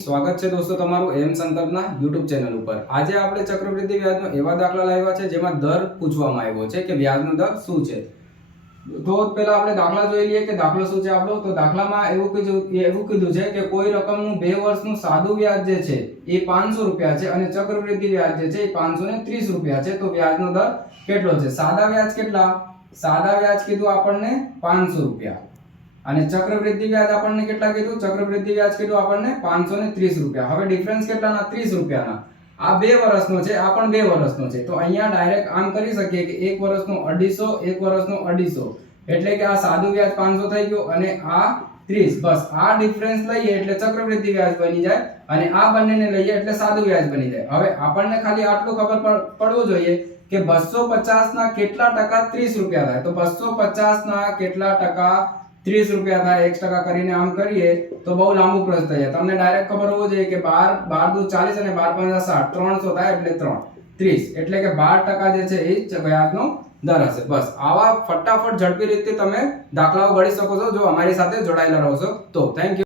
સ્વાગત છે દોસ્તો તમારું એમ સંકલ્પના YouTube ચેનલ ઉપર। આજે આપણે ચક્રવૃદ્ધિ વ્યાજનો એવા દાખલા લાવ્યા છે જેમાં દર પૂછવામાં આવ્યો છે કે વ્યાજનો દર શું છે। તો પહેલા આપણે દાખલા જોઈ લઈએ કે દાખલો શું છે આપણો। તો દાખલામાં એવું કીધું છે કે કોઈ રકમનું 2 વર્ષનું સાદું વ્યાજ જે છે એ 500 રૂપિયા છે અને ચક્રવૃદ્ધિ વ્યાજ જે છે એ 530 રૂપિયા છે। તો વ્યાજનો દર કેટલો છે? સાદા વ્યાજ કેટલા? સાદા વ્યાજ કીધું આપણને 500 રૂપિયા અને ચક્રવૃદ્ધિ વ્યાજ આપણને કેટલા કીધું? ચક્રવૃદ્ધિ વ્યાજ કીધું આપણને 530 રૂપિયા। હવે ડિફરન્સ કેટલાના? 30 રૂપિયાના। આ 2 વર્ષનો છે, આ પણ 2 વર્ષનો છે। તો અહીંયા ડાયરેક્ટ આમ કરી શકીએ કે 1 વર્ષનો 250, 1 વર્ષનો 250, એટલે કે આ સાદું વ્યાજ 500 થઈ ગયું અને આ 30। બસ આ ડિફરન્સ લઈએ એટલે ચક્રવૃદ્ધિ વ્યાજ બની જાય અને આ બંનેને લઈએ એટલે સાદું વ્યાજ બની જાય। હવે આપણને ખાલી આટલું ખબર પડવું જોઈએ કે 250 ના કેટલા ટકા 30 રૂપિયા થાય। તો 250 ના કેટલા ટકા 30 રૂપિયા થાય? 1% કરીને આમ કરીએ તો બહુ લાંબુ પ્રોસેસ થઈ જાય। તમને ડાયરેક્ટ ખબર હોવું જોઈએ કે 12 દુ 40 અને 12 પંચા 60, 300 થાય એટલે 30, એટલે કે 12% જે છે એ વ્યાજનો દર હશે। બસ આવા ફટાફટ ઝડપી રીતે તમે દાખલાઓ ગણી શકો છો જો અમારી સાથે જોડાયેલા રહો છો તો। Thank you.